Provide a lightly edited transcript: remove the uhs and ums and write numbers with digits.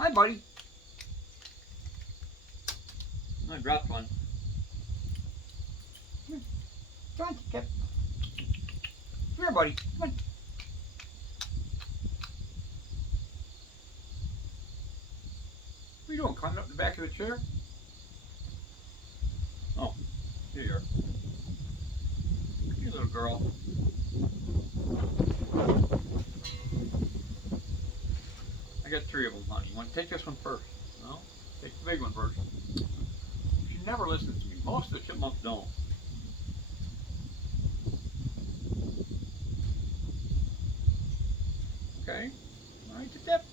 Hi, buddy. I dropped one. Come on, Kip. Come here, buddy. Come on. What are you doing? Climbing up the back of the chair? Oh, here you are. You little girl. I got 3 of them, honey. You want to take this one first? No? Take the big one first. She never listens to me. Most of the chipmunks don't. Okay. All right, get that